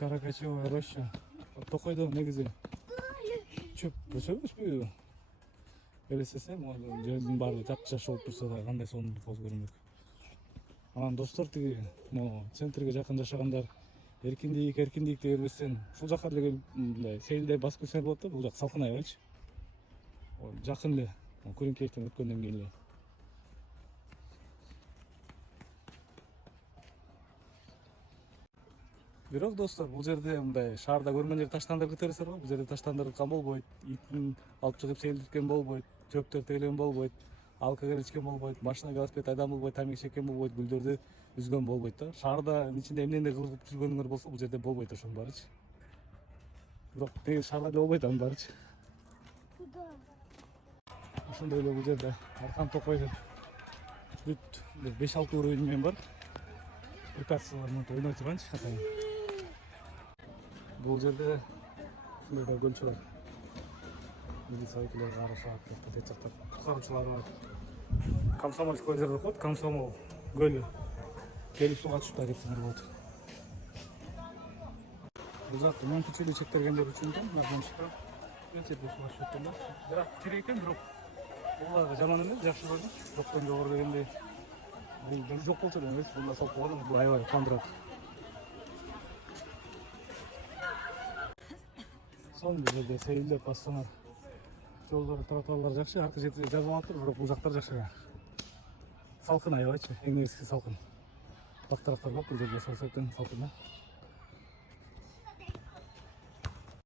Каракачева роща. Токойдо негизи чөп өсөбүзбү? Элестесем, жердин баары жапжаш болуп турса да кандай сонун болуп көрүнбөк. Анан достор тиги могу центрге жакын жашагандар эркиндик деп бербестен ушул жака деле мындай сейилде басып келсе болот да, бул жак салкын аябайчы. Жакын эле, Күрүнкеевден өткөндөн кийин эле. Бирок достор, бул жерде мындай шаарда көргөн жер таштандырып кетерсиздер го. Бул жерде таштандырылган болбойт, итин алып чыгып сейилдирткен болбойт, чөптөр тегилген болбойт, алкоголь ичкен болбойт, машина велосипед айдан болбойт, тамак чеккен болбойт, гүлдөрдү үзгөн болбойт да. Шаардын ичинде эмнени кылып жүргөнүңөр болсо, бул жерде болбойт ошонун баарычы. Бирок тиги шаарда болбойт анын баарычы. Ошондой эле бул жерде Аркан Токойдун бүт 5-6 уровень менен бар. Препятствиялар менен ойной турганчы атайын. Бул жерде ушундай да көлчү бар. Милиция өкүлдөрү карашат, тет жакта куткаруучулар бар. Комсомольский көл деп коет, Комсомол көлү. Келип сууга түшүп да кетсеңер болот. Бул жак мүмкүнчүлүгү чектелгендер үчүн да, мындан өтө сууга түшүп да. Бирок керек экен, бирок булар жаман эмес, жакшы көрүнөт. Жоктон жогору дегендей. Бул жок болчу эле эмес, бул салып койгон, бул аябай кандырат. Son bir жерде сейилдеп бассаңар, жолдор, тротуарлар жакшы, аркы жерде жазып алыптыр, бирок бул жактар жакшы. Салкын аябайчы, эң негизгиси салкын. Бактырактар көп бул жерде, сол себептен салкын да.